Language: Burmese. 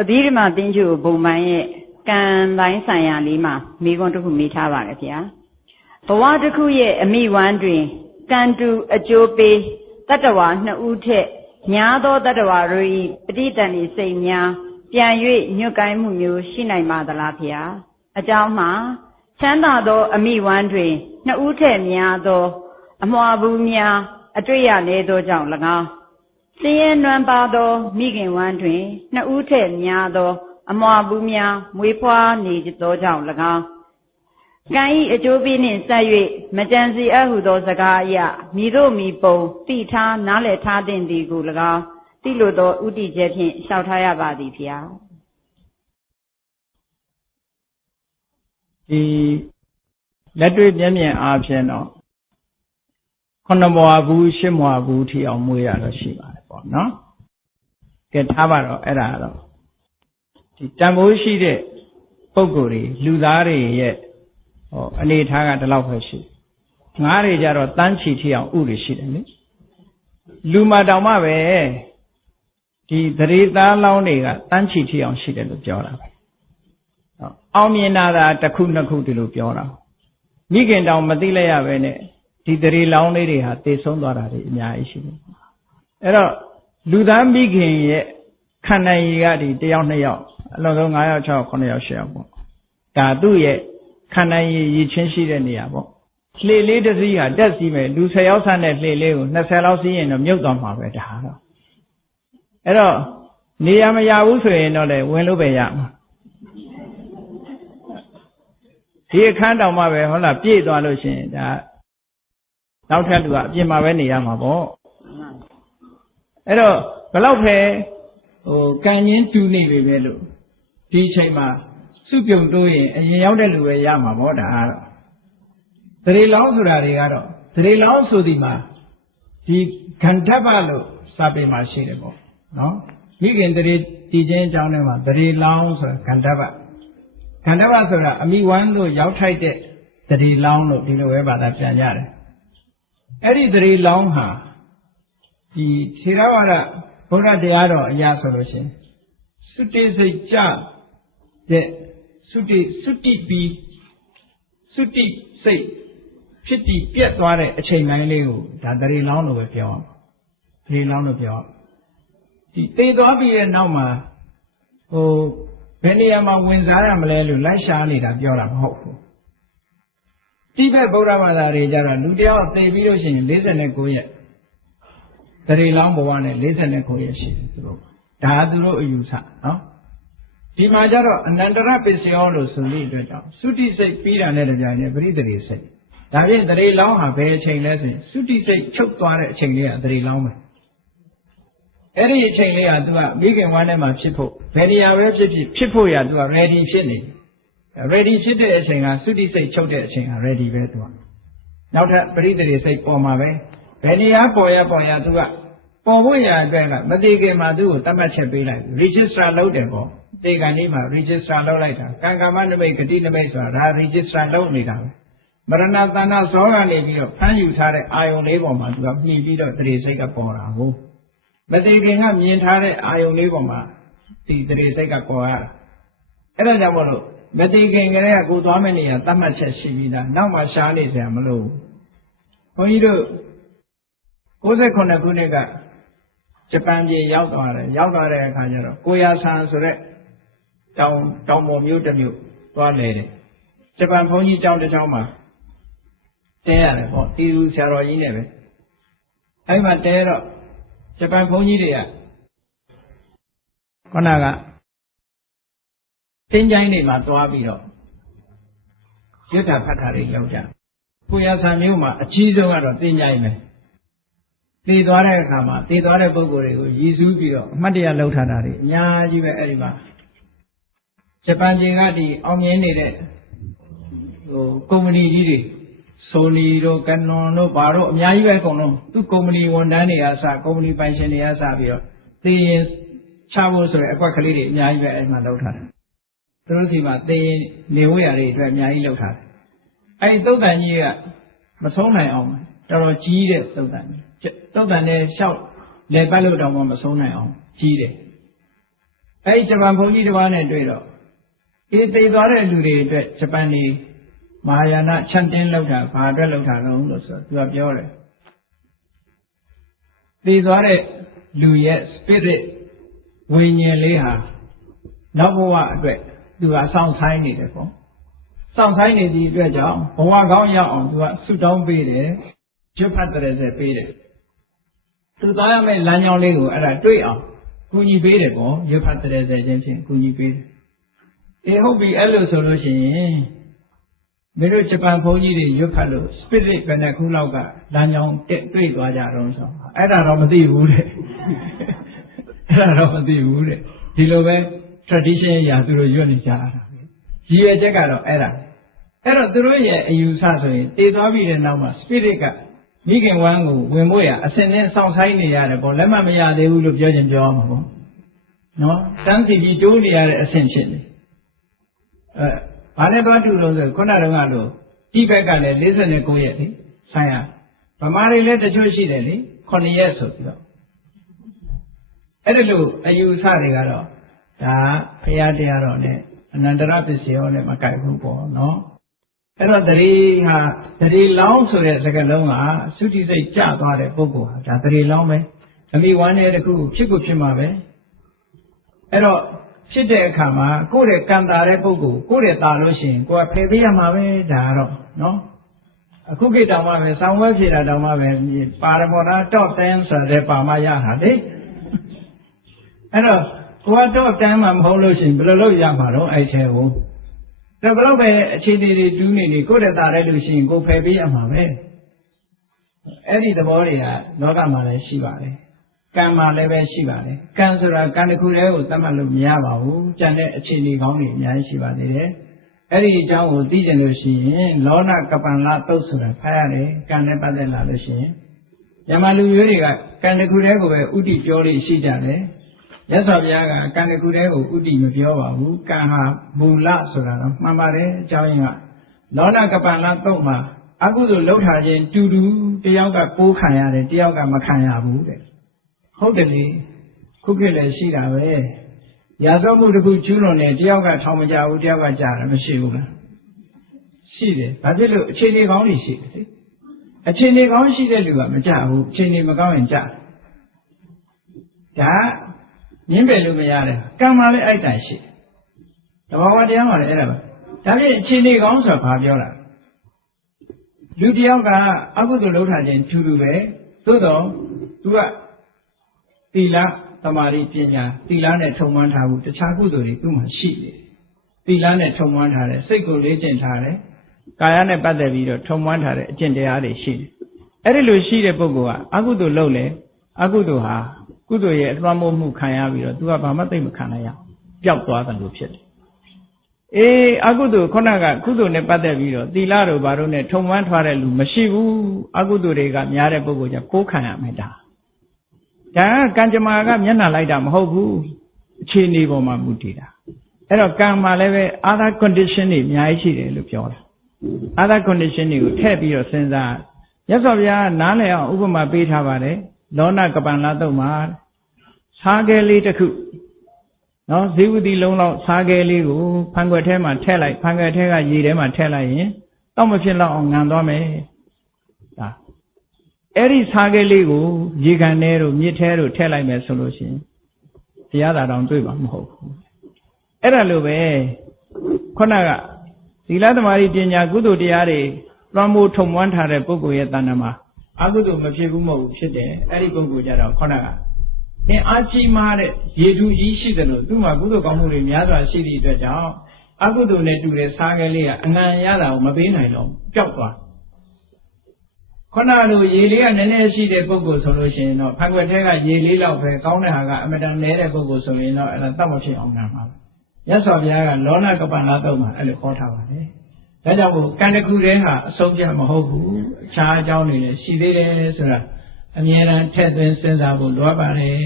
အသီးဓမ္မသင်္ချူဘုံပိုင်းရဲ့ကံတိုင်းဆိုင်ရာလေးမှာမိကွန်းတစ်ခုမိထားပါတယ်ဗျာဘဝတစ်ခုရဲ့အမိဝမ်းတွင်ကံတူအကျိုးပေးတတ္တဝါနှစ်ဦးထက်ညာသောတတ္တဝါတို့၏ပဋိသန္ဓေစိတ်များပြန်၍ညွတ်ကိုင်းမှုမျိုးရှိနိုင်ပါသလားဗျာအကြောင်းမှာချမ်းသာသော အမိဝမ်းတွင်နှစ်ဦးထက်များသော အမွာဘူးများအတွေ့ရလေသောကြောင့်၎င်း စည်ရင်နွမ်းပါသော မိခင်ဝမ်းတွင်နှစ်ဦးထက်များသော အမွာဘူးများမွေးဖွားနေသောကြောင့်၎င်းကံဤအကျိုးပေးနှင့်ဆက်၍မကြံစီအပ်ဟုသောစကားအရမိတို့မိပုံတိထားနားလည်ထားသင့်သည်ကို၎င်းတိလိုသောဥတီချက်ဖြင့်လျှောက်ထားရပါသည်ဖျားဒီလက်တွေ့မျက်မြင်အားဖြင့်တော့ခုနှစ်ဘဝဘူးရှစ်ဘဝဘူးထိအောင်မွေးရတော့ရှိပါတယ်ပေါ့ နော်ကဲထားပါတော့အဲ့ဒါတော့ဒီတန်ဖိုးရှိတဲ့ပုံကိုယ်တွေလူသားတွေရဲ့ဟောအနေထားကဒီလောက်ပဲရှိငါးတွေကြတော့တန်းချီထိအောင်ဥတွေရှိတယ်လေလူမတောင်မှပဲဒီသတိသားလောင်းတွေကတန်းချီထိအောင်ရှိတယ်လို့ပြောတာပဲအောင်မြင်တာသာတစ်ခုနှစ်ခုဒီလိုပြောတာမိခင်တောင်မသိလိုက်ရပဲနဲ့ဒီတရေလောင်းလေးတွေဟာတည်ဆုံးသွားတာတွေအများကြီးရှိတယ်အဲ့တော့ လူသားမိခင်ရဲ့ခန္ဓာရည်ကဒီတစ်ယောက်နှစ်ယောက်အလုံးစုံ9ယောက်6ယောက်9ယောက်10ယောက်ပေါ့ဒါသူ့ရဲ့ခန္ဓာရည်ရည်ချင်းရှိတဲ့နေရာပေါ့လှေလေးတစ်စီးဟာတက်စီးမယ်လူ10ယောက်ဆန်းတဲ့လှေလေးကို20လောက်စီးရင်တော့မြုပ်သွားမှာပဲဒါတော့အဲ့တော့နေရာမရဘူးဆိုရင်တော့လေဝင်လို့ပဲရမှာဒီအခန်းတောင်မှပဲဟုတ်လားပြည့်သွားလို့ရှိရင်ဒါနောက်ထပ်လူကအပြင်မှာပဲနေရမှာပေါ့ အဲ့တော့ဘလောက်ပဲဟိုကံချင်းတူနေပြီပဲလို့ဒီအချိန်မှာစုပြုံတိုးရင်အရင်ရောက်တဲ့လူပဲရမှာပေါ့ဒါကတော့သရေလောင်းဆိုတာတွေကတော့သရေလောင်းဆိုဒီမှာဒီခန္ဓပလို့စာပေမှာရှိတယ်ပေါ့နော်မိခင်တရေတည်ခြင်းအကြောင်းထဲမှာသရေလောင်းဆိုတာခန္ဓပခန္ဓဗဆိုတာအမိဝမ်းလို့ရောက်ထိုက်တဲ့သတိလောင်းလို့ဒီလိုပဲဘာသာပြန်ကြတယ်အဲ့ဒီသတိလောင်းဟာ ဒီထေရဝါဒဘုရားတရားတော်အရာဆိုလို့ရှိရင်သုတိစိတ်ကြတဲ့သုတိသုတိပြီးသုတိစိတ်ဖြစ်တည်ပြတ်သွားတဲ့အချိန်တိုင်းလေးကိုဒါသတိလောင်းလို့ပဲပြောအောင်သတိလောင်းလို့ပြောအောင်ဒီသေသွားပြီးတဲ့နောက်မှာဟိုဘယ်နေရာမှာဝင်စားရမလဲလို့လိုက်ရှာနေတာပြောတာမဟုတ်ဘူးတိဘက်ဗုဒ္ဓဘာသာတွေကြတော့လူတယောက်သေပြီးလို့ရှိရင်49ရက် တရေလောင်းဘဝနဲ့49ရက်ရှိတယ်သူတို့ဒါသူတို့အယူဆနော်ဒီမှာကြတော့အနန္တရပစ္စယောလို့ဆိုလို့အတွက်ကြောင့်သုတိစိတ်ပြီးတာနဲ့တပြိုင်နက်ပရိသေရိစိတ်ဒါဖြင့်တရေလောင်းဟာဘယ်အချိန်လဲဆိုရင်သုတိစိတ်ချုပ်သွားတဲ့အချိန်လေးကတရေလောင်းပဲအဲ့ဒီအချိန်လေးကသူကမိခင်ဝမ်းထဲမှာဖြစ်ဖို့ဘယ်နေရာပဲဖြစ်ဖြစ်ဖြစ်ဖို့ရသူက ready ဖြစ်နေတယ် ready ဖြစ်တဲ့အချိန်ကသုတိစိတ်ချုပ်တဲ့အချိန်က ready ပဲသူကနောက်ထပ်ပရိသေရိစိတ်ပေါ်မှာပဲ ဘယ်နေရာပေါ်ရပေါ်ရသူကပေါ်ဖို့ရအတွက်ကမတိခင်မှာသူ့ကိုတတ်မှတ်ချက်ပေးလိုက် register လုပ်တယ်ပေါ့တေကန်ကြီးမှာ register လုပ်လိုက်တာကံကမ္မနမိတ်ဂတိနမိတ်ဆိုတာဒါ register လုပ်နေတာပဲမရဏတဏ္ဍဇောကနေပြီးတော့ဖမ်းယူထားတဲ့အာယုံလေးပေါ်မှာသူကမှီပြီးတော့တရေစိတ်ကပေါ်တာဟုတ်မတိခင်ကမြင်ထားတဲ့အာယုံလေးပေါ်မှာဒီတရေစိတ်ကပေါ်ရတာအဲ့ဒါကြောင့်မလို့မတိခင်ကလေးကကိုသွားမယ့်နေရာတတ်မှတ်ချက်ရှိပြီးသားနောက်မှရှားနေစရာမလိုဘူးဘုန်းကြီးတို့ 69ခုနှစ်ကဂျပန်ပြည်ရောက်သွားတယ်ရောက်သွားတဲ့အခါကျတော့ကိုယာဆန်ဆိုတဲ့တောင်တောင်ပေါ်မြို့တစ်မြို့သွားလေတယ်ဂျပန်ဘုန်းကြီးကျောင်းတစ်ကျောင်းမှာတဲရတယ်ပေါ့တီသူဆရာတော်ကြီးနဲ့ပဲအဲ့မှာတဲတော့ဂျပန်ဘုန်းကြီးတွေကခုနကတင်းချိုင်းတွေမှာသွားပြီးတော့ရွတ်တာဖတ်တာတွေရောက်ကြကိုရဆံမျိုးမှာအကြီးဆုံးကတော့တင်းချိုင်းပဲ သိသွားတဲ့အခါမှာသိသွားတဲ့ပုံကိုယ်တွေကိုရည်စူးပြီးတော့အမှတ်တရလှုပ်ထားတာတွေအများကြီးပဲအဲ့ဒီမှာဂျပန်ပြည်ကဒီအောင်မြင်နေတဲ့ဟိုကုမ္ပဏီကြီးတွေဆိုနီတို့ကနွန်တို့ဘာတို့အများကြီးပဲအကုန်လုံးသူကုမ္ပဏီဝန်ထမ်းတွေကစကုမ္ပဏီပိုင်ရှင်တွေကစပြီးတော့သိရင်ချဖို့ဆိုတဲ့အကွက်ကလေးတွေအများကြီးပဲအဲ့မှာလုပ်ထားတယ်သူတို့စီမှာသိရင်နေဝရတွေအတွက်အများကြီးလုပ်ထားတယ်အဲ့ဒီသုတ်တန်ကြီးကမဆုံးနိုင်အောင် တော်တော်ကြီးတဲ့သုတ်တန်ကြီးသုတ်တန်နဲ့လျှောက်လေပတ်လို့တောင်မှမဆုံးနိုင်အောင်ကြီးတယ်အဲဒီဂျပန်ဘုန်းကြီးတစ်ပါးနဲ့တွေ့တော့ဒီသိသွားတဲ့လူတွေအတွက်ဂျပန်နေမဟာယာနချန်တင်းလောက်တာဘာအတွက်လောက်တာလဲလို့ဆိုတော့သူကပြောတယ်သိသွားတဲ့လူရဲ့ spirit ဝိညာဉ်လေးဟာနောက်ဘဝအတွက်သူကစောင့်ဆိုင်နေတယ်ပေါ့စောင့်ဆိုင်နေသည့်အတွက်ကြောင့်ဘဝကောင်းရောက်အောင်သူကဆုတောင်းပေးတယ် ကျွတ်ဖတ်တဲ့ဆက်ပေးတယ်သူသွားရမယ့်လမ်းကြောင်းလေးကိုအဲ့ဒါတွေ့အောင်ကူညီပေးတယ်ပေါ့ရွတ်ဖတ်တဲ့ဆက်ချင်းဖြင့်ကူညီပေးတယ်အေးဟုတ်ပြီအဲ့လိုဆိုလို့ရှိရင်မင်းတို့ဂျပန်ဘုန်းကြီးတွေရွတ်ဖတ်လို့ spirit ဘယ်နှခုလောက်ကလမ်းကြောင်းတက်တွေ့သွားကြတော့ဆိုအဲ့ဒါတော့မသိဘူးတဲ့အဲ့ဒါတော့မသိဘူးတဲ့ဒီလိုပဲ tradition အရာသူတို့ရွတ်နေကြတာပဲရည်ရွယ်ချက်ကတော့အဲ့ဒါအဲ့တော့သူတို့ရဲ့အယူဆဆိုရင်တည်သွားပြီတဲ့နောက်မှာ spirit က မိခင်ဝမ်းကိုဝင်ဖို့ရအစင်နဲ့စောင့်ဆိုင်နေရတယ်ပေါ့လက်မမရသေးဘူးလို့ပြောချင်ပြောမှာပေါ့နော်တန်းစီပြီးတိုးနေရတဲ့အဆင့်ဖြစ်နေအဲဘာနဲ့သွားတူလို့ဆိုခုနတုန်းကလို့ဒီဘက်ကလည်း49ရက်လေဆိုင်ရဗမာတွေလည်းတချို့ရှိတယ်လေ9ရက်ဆိုပြီးတော့အဲ့ဒါလို့အယူဆတွေကတော့ဒါဖရာတရားတော်နဲ့အနန္တရပစ္စည်းရောနဲ့မကိုက်ဘူးပေါ့နော် အဲ့တော့တရေဟာတရေလောင်းဆိုတဲ့စကားလုံးကသုတိစိတ်ကြသွားတဲ့ပုဂ္ဂိုလ်ဟာဒါတရေလောင်းပဲအမိဝမ်းတဲ့တခုဖြစ်ကိုဖြစ်မှာပဲအဲ့တော့ဖြစ်တဲ့အခါမှာကိုယ့်ရဲ့ကံတာတဲ့ပုဂ္ဂိုလ်ကိုယ့်ရဲ့တာလို့ရှိရင်ကိုယ်ကဖယ်ပေးရမှာပဲဒါကတော့နော်အခုကိတောင်မှပဲဆောင်းဝဲဖြေတာတောင်မှပဲပါရမောနာ top 10ဆိုတဲ့ပါမရတာလေအဲ့တော့ကိုယ်ကတော့တန်းမှမဟုတ်လို့ရှိရင်ဘယ်လိုလုပ်ရမှာတော့အဲ့ထဲကို ဒါဘလို့ပဲအခြေအနေတွေတူးနေနေကိုယ့်တဲ့တာတဲ့လို့ရှိရင်ကိုယ်ဖယ်ပေးရမှာပဲအဲ့ဒီသဘောတွေကလောကမှာလည်းရှိပါတယ်ကံမှာလည်းပဲရှိပါတယ်ကံဆိုတာကံတစ်ခုတည်းကိုသတ်မှတ်လို့မရပါဘူးကြံတဲ့အခြေအနေကောင်းတွေအများကြီးရှိပါသေးတယ်အဲ့ဒီအကြောင်းကိုသိကျင်လို့ရှိရင်လောနကပံလာတုတ်ဆိုတာဖတ်ရတယ်ကံနဲ့ပတ်သက်လာလို့ရှိရင်ညမလူမျိုးတွေကကံတစ်ခုတည်းကိုပဲဥတီပြောလို့ရှိကြတယ် ရသော်ဘုရားကကံတစ်ခုတည်းကိုဥတီမပြောပါဘူးကံဟာမူလဆိုတာတော့မှန်ပါတယ်အကြောင်းရင်းကလောနကပံလာတုတ်မှာအကုသိုလ်လှုပ်ထားခြင်းတူတူတယောက်ကပိုးခံရတယ်တယောက်ကမခံရဘူးတဲ့ဟုတ်တယ်လေခုခေတ်လည်းရှိတာပဲရာဇဝမှုတစ်ခုကျူးလွန်နေတယောက်ကထောင်မကြဘူးတယောက်ကကြားတယ်မရှိဘူးလားရှိတယ်ဘာဖြစ်လို့အခြေအနေကောင်းတွေရှိတယ်လေအခြေအနေကောင်းရှိတဲ့လူကမကြဘူးအခြေအနေမကောင်းရင်ကြဒါ ညင်းပယ်လို့မရတယ်ကံမှလည်းအဲ့တိုင်ရှိတဘာဝတရားမှလည်းအဲ့ဒါပဲဒါဖြင့်အခြေအနေကောင်းဆိုတာဘာပြောတာလူတယောက်ကအကုသိုလ်လုပ်ထားခြင်းထူးထူးပဲသို့တော့ तू ကသီလသမာဓိပညာသီလနဲ့ထုံမှန်းထားဘူးတခြားကုသိုလ်တွေသူ့မှာရှိတယ်သီလနဲ့ထုံမှန်းထားတယ်စိတ်ကိုလေ့ကျင့်ထားတယ်ကာယနဲ့ပတ်သက်ပြီးတော့ထုံမှန်းထားတဲ့အကျင့်တရားတွေရှိတယ်အဲ့ဒီလိုရှိတဲ့ပုဂ္ဂိုလ်ကအကုသိုလ်လုပ်လေအကုသိုလ်ဟာ ကုသိုလ်ရဲ့အလွှမ်းမိုးမှုခံရပြီးတော့ तू ကဘာမှသိမခံနိုင်ရပျောက်သွားတယ်လို့ဖြစ်တယ်အေးအကုသိုလ်ခုနကကုသိုလ်နဲ့ပတ်သက်ပြီးတော့သီလတို့ဘာတို့နဲ့ထုံမှန်းထားတဲ့လူမရှိဘူးအကုသိုလ်တွေကများတဲ့ပုဂ္ဂိုလ်ကကိုးခံရမယ်ဒါဒါကကံကြမ္မာကမျက်နှာလိုက်တာမဟုတ်ဘူးအခြေအနေပေါ်မှာမူတည်တာအဲ့တော့ကံမှာလည်းပဲ other condition တွေအများကြီးရှိတယ်လို့ပြောတာ other condition တွေကိုထည့်ပြီးတော့စဉ်းစားရသော်ဗျာနားလည်အောင်ဥပမာပေးထားပါတယ် လောနကပန်လာတုတ်မှာစားကလေးတစ်ခုနော်ဇေဝတိလုံးလောက်စားကလေးကိုဖန်ခွက်ထဲမှာထည့်လိုက်ဖန်ခွက်ထဲကရေထဲမှာထည့်လိုက်ရင်တော့မဖြစ်တော့အောင်ငံသွားမယ်ဒါအဲ့ဒီစားကလေးကိုရေကန်ထဲတို့မြစ်ထဲတို့ထည့်လိုက်မယ်ဆိုလို့ရှိရင်တရားသာတောင်တွေ့မှာမဟုတ်ဘူးအဲ့ဒါလိုပဲခုနကသီလသမารိပညာကုသိုလ်တရားတွေလွှမ်းမိုးထုံမွမ်းထားတဲ့ပုဂ္ဂိုလ်ရဲ့တဏ္ဍာမှာ အကုသိုလ်မဖြစ်ဘူးမဟုတ်ဘူးဖြစ်တယ်အဲ့ဒီပုဂ္ဂိုလ်ကြတော့ခုနကအင်းအာကြီးမားတဲ့ရေထူကြီးရှိတယ်လို့သူ့မှာကုသိုလ်ကောင်းမှုတွေများစွာရှိသည့်အတွက်ကြောင့်အကုသိုလ်နဲ့တူတဲ့စားကလေးကအငံရတာကိုမပေးနိုင်တော့ပျောက်သွားခုနလိုရေလေးကနည်းနည်းရှိတဲ့ပုဂ္ဂိုလ်ဆိုလို့ရှိရင်တော့ဖန်ခွက်ထဲကရေလေးလောက်ပဲကောင်းတဲ့ဟာကအမတန်နည်းတဲ့ပုဂ္ဂိုလ်ဆိုရင်တော့အဲ့ဒါတတ်မဖြစ်အောင်နာမှာမြတ်စွာဘုရားကလောနကပ္ပနာတုံးမှာအဲ့လိုခေါ်ထားပါတယ် ဒါကြောင့်မို့ကံတစ်ခုတည်းဟာအဆုံးပြမဟုတ်ဘူးအခြားအကြောင်းတွေလည်းရှိသေးတယ်ဆိုတာအမြဲတမ်းထည့်သွင်းစဉ်းစားဖို့လိုအပ်ပါတယ်